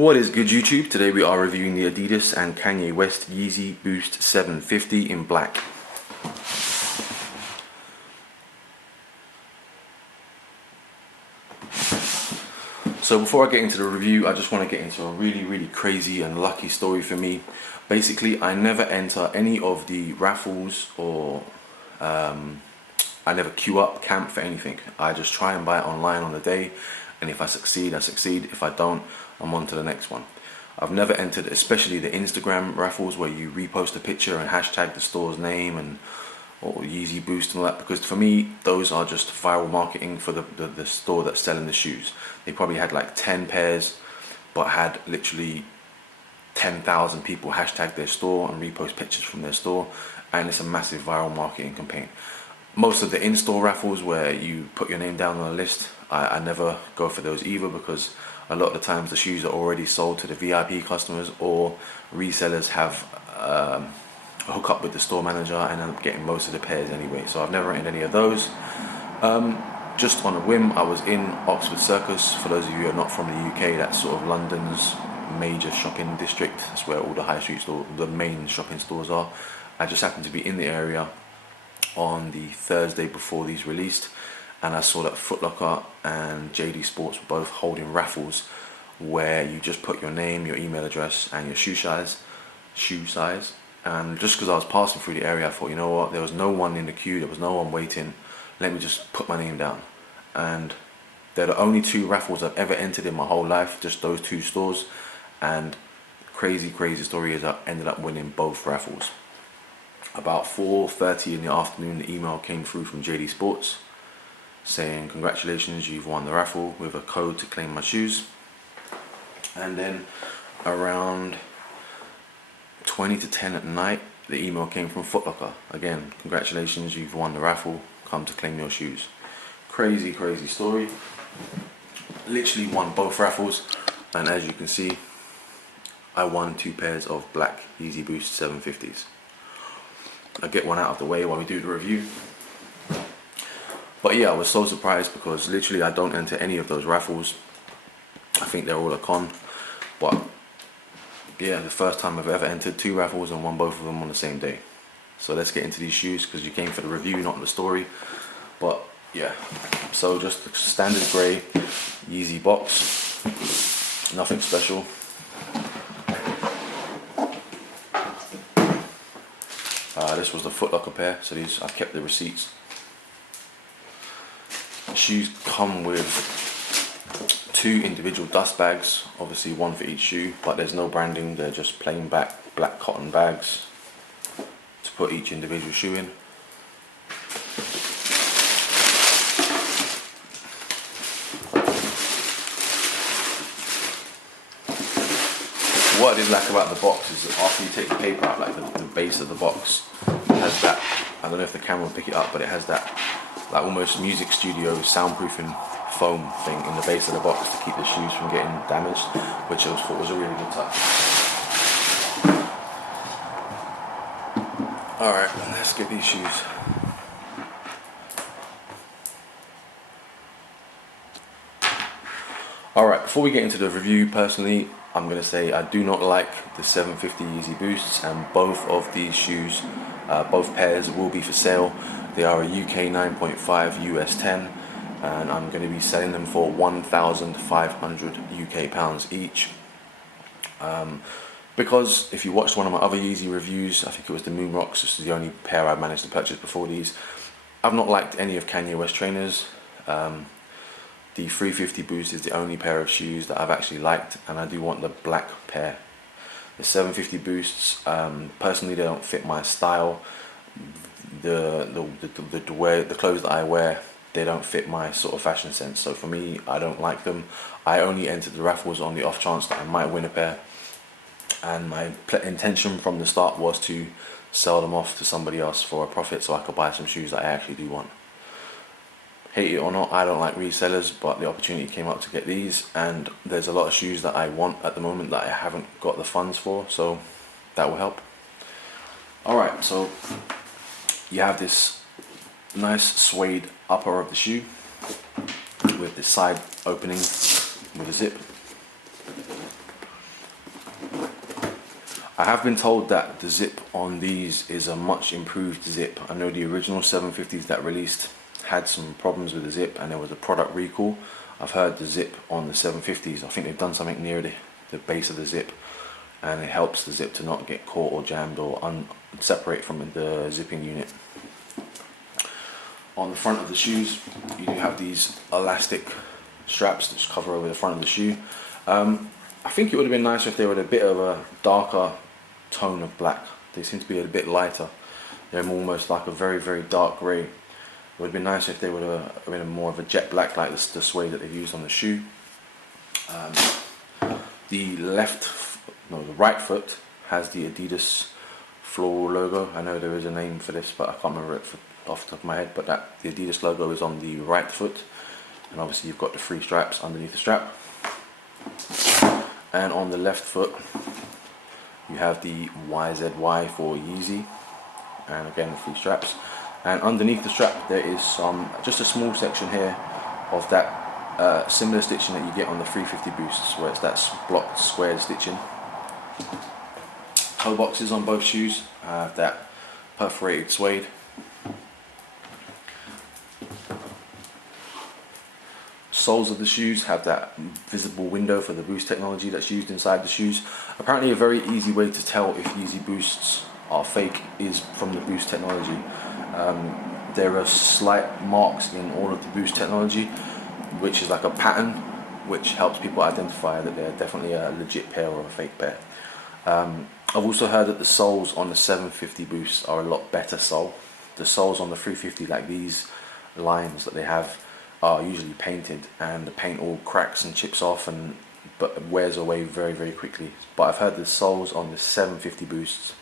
What is good, YouTube? Today we are reviewing the Adidas and Kanye West Yeezy Boost 750 in black. So before I get into the review, I just want to get into a really crazy and lucky story for me. Basically, I never enter any of the raffles or I never queue up, camp for anything. I just try and buy it online on the day, and if I succeed, I succeed. If I don't, I'm on to the next one. I've never entered, especially the Instagram raffles where you repost a picture and hashtag the store's name and or Yeezy Boost and all that, because for me those are just viral marketing for the store that's selling the shoes. They probably had like 10 pairs but had literally 10,000 people hashtag their store and repost pictures from their store, and it's a massive viral marketing campaign. Most of the in-store raffles where you put your name down on a list, I never go for those either, because a lot of the times the shoes are already sold to the VIP customers, or resellers have hook up with the store manager and end up getting most of the pairs anyway. So I've never entered any of those. Just on a whim, I was in Oxford Circus. For those of you who are not from the UK, that's sort of London's major shopping district. That's where all the high street stores, the main shopping stores are. I just happened to be in the area on the Thursday before these released, and I saw that Foot Locker and JD Sports were both holding raffles where you just put your name, your email address and your shoe size. And just because I was passing through the area, I thought, you know what, there was no one in the queue, there was no one waiting, let me just put my name down. And they're the only two raffles I've ever entered in my whole life, just those two stores. And crazy story is I ended up winning both raffles. About 4:30 in the afternoon, the email came through from JD Sports saying, congratulations, you've won the raffle with a code to claim my shoes. And then around 20 to 10 at night, the email came from Foot Locker. Again, congratulations, you've won the raffle, come to claim your shoes. Crazy story. Literally won both raffles, and as you can see, I won 2 pairs of black Yeezy Boost 750s. I'll get one out of the way while we do the review. But yeah, I was so surprised because literally I don't enter any of those raffles. I think they're all a con. But yeah, the first time I've ever entered 2 raffles and won both of them on the same day. So let's get into these shoes, because you came for the review, not the story. But yeah, so just the standard grey Yeezy box, nothing special. This was the Foot Locker pair, so these I've kept the receipts. The shoes come with 2 individual dust bags, obviously one for each shoe, but there's no branding, they're just plain black cotton bags to put each individual shoe in. What I did like about the box is that after you take the paper out, like the base of the box has that, I don't know if the camera will pick it up, but it has that like almost music studio soundproofing foam thing in the base of the box to keep the shoes from getting damaged, which I thought was a really good touch. Alright, let's get these shoes. Alright, before we get into the review, personally, I'm going to say I do not like the 750 Yeezy Boosts, and both of these shoes, both pairs will be for sale. They are a UK 9.5, US 10, and I'm going to be selling them for 1,500 UK pounds each. Because if you watched one of my other Yeezy reviews, I think it was the Moon Rocks, this is the only pair I managed to purchase before these. I've not liked any of Kanye West trainers. The 350 Boost is the only pair of shoes that I've actually liked, and I do want the black pair. The 750 Boosts, personally, they don't fit my style. The clothes that I wear, they don't fit my sort of fashion sense. So for me, I don't like them. I only entered the raffles on the off chance that I might win a pair, and my intention from the start was to sell them off to somebody else for a profit so I could buy some shoes that I actually do want. Hate it or not, I don't like resellers, but the opportunity came up to get these, and there's a lot of shoes that I want at the moment that I haven't got the funds for, so that will help. Alright, so you have this nice suede upper of the shoe with the side opening with a zip. I have been told that the zip on these is a much improved zip. I know the original 750s that released had some problems with the zip and there was a product recall. I've heard the zip on the 750s, I think they've done something near the base of the zip, and it helps the zip to not get caught or jammed or separate from the zipping unit. On the front of the shoes, you do have these elastic straps that just cover over the front of the shoe. I think it would have been nicer if they were a bit of a darker tone of black. They seem to be a bit lighter. They're almost like a very, very dark grey. It would have been nicer if they would have been more of a jet black, like the suede that they've used on the shoe. The right foot has the Adidas floral logo. I know there is a name for this, but I can't remember it off the top of my head, but the Adidas logo is on the right foot, and obviously you've got the 3 straps underneath the strap. And on the left foot you have the YZY for Yeezy, and again 3 straps. And underneath the strap there is just a small section here of that similar stitching that you get on the 350 boosts, where it's that blocked squared stitching. Toe boxes on both shoes have that perforated suede. Soles of the shoes have that visible window for the boost technology that's used inside the shoes. Apparently a very easy way to tell if Yeezy boosts are fake is from the boost technology. There are slight marks in all of the boost technology, which is like a pattern, which helps people identify that they're definitely a legit pair or a fake pair. I've also heard that the soles on the 750 boosts are a lot better sole. The soles on the 350, like these lines that they have, are usually painted, and the paint all cracks and chips off but wears away very, very quickly. But I've heard the soles on the 750 boosts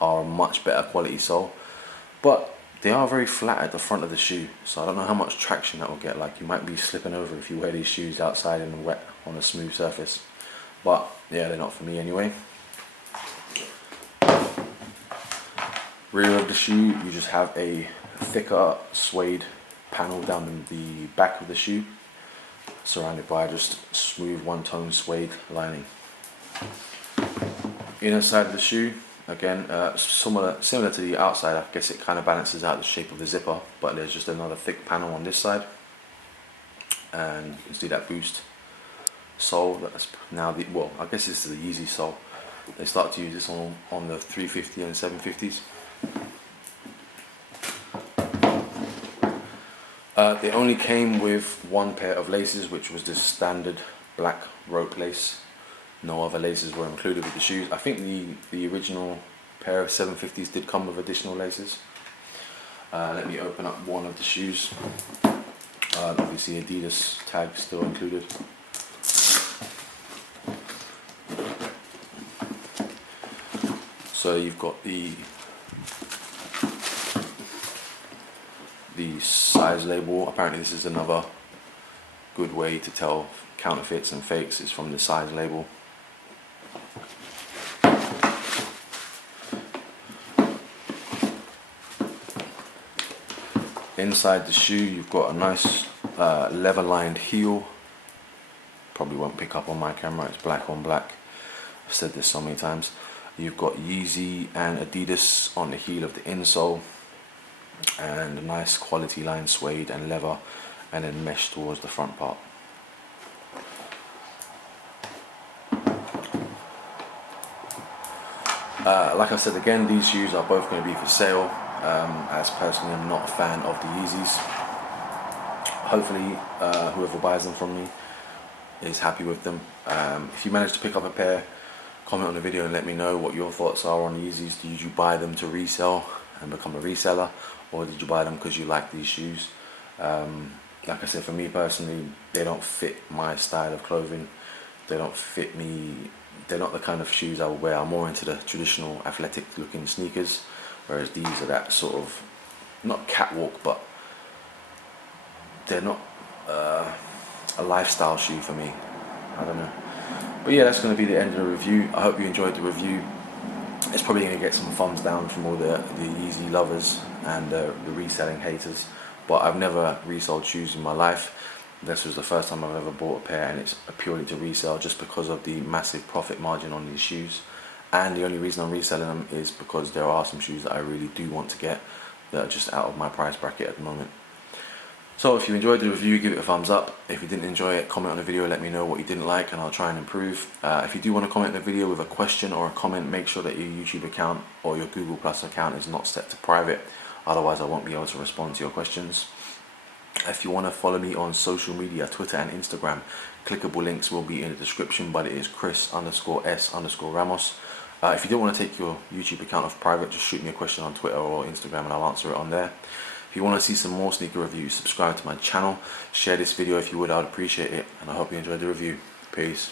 are a much better quality sole, but they are very flat at the front of the shoe, so I don't know how much traction that will get. Like, you might be slipping over if you wear these shoes outside in the wet on a smooth surface, but yeah, they're not for me anyway. Rear of the shoe, you just have a thicker suede panel down the back of the shoe, surrounded by just smooth one-tone suede lining. Inner side of the shoe, again similar to the outside. I guess it kind of balances out the shape of the zipper, but there's just another thick panel on this side, and you can see that boost sole. That's now I guess this is the Yeezy sole. They start to use this on the 350 and 750s. They only came with 1 pair of laces, which was the standard black rope lace. No other laces were included with the shoes. I think the original pair of 750s did come with additional laces. Let me open up one of the shoes. Obviously Adidas tag still included. So you've got the size label. Apparently this is another good way to tell counterfeits and fakes, is from the size label. Inside the shoe you've got a nice leather lined heel. Probably won't pick up on my camera, it's black on black. I've said this so many times. You've got Yeezy and Adidas on the heel of the insole, and a nice quality line suede and leather, and then mesh towards the front part. Like I said again, these shoes are both going to be for sale, as personally I'm not a fan of the Yeezys. Hopefully whoever buys them from me is happy with them. If you manage to pick up a pair, comment on the video and let me know what your thoughts are on the Yeezys. Did you buy them to resell and become a reseller, or did you buy them because you like these shoes? Like I said, for me personally, they don't fit my style of clothing. They don't fit me. They're not the kind of shoes I would wear. I'm more into the traditional athletic looking sneakers, whereas these are that sort of, not catwalk, but they're not a lifestyle shoe for me. I don't know. But yeah, that's going to be the end of the review. I hope you enjoyed the review. It's probably going to get some thumbs down from all the Yeezy lovers and the reselling haters, but I've never resold shoes in my life. This was the first time I've ever bought a pair, and it's purely to resell, just because of the massive profit margin on these shoes and the only reason I'm reselling them is because there are some shoes that I really do want to get that are just out of my price bracket at the moment. So if you enjoyed the review, give it a thumbs up. If you didn't enjoy it, comment on the video, let me know what you didn't like and I'll try and improve. If you do want to comment on the video with a question or a comment, make sure that your YouTube account or your Google Plus account is not set to private, otherwise I won't be able to respond to your questions. If you want to follow me on social media, Twitter and Instagram, clickable links will be in the description, but it is Chris_S_Ramos. If you don't want to take your YouTube account off private, just shoot me a question on Twitter or Instagram and I'll answer it on there. If you want to see some more sneaker reviews, subscribe to my channel, share this video if you would, I'd appreciate it, and I hope you enjoyed the review. Peace.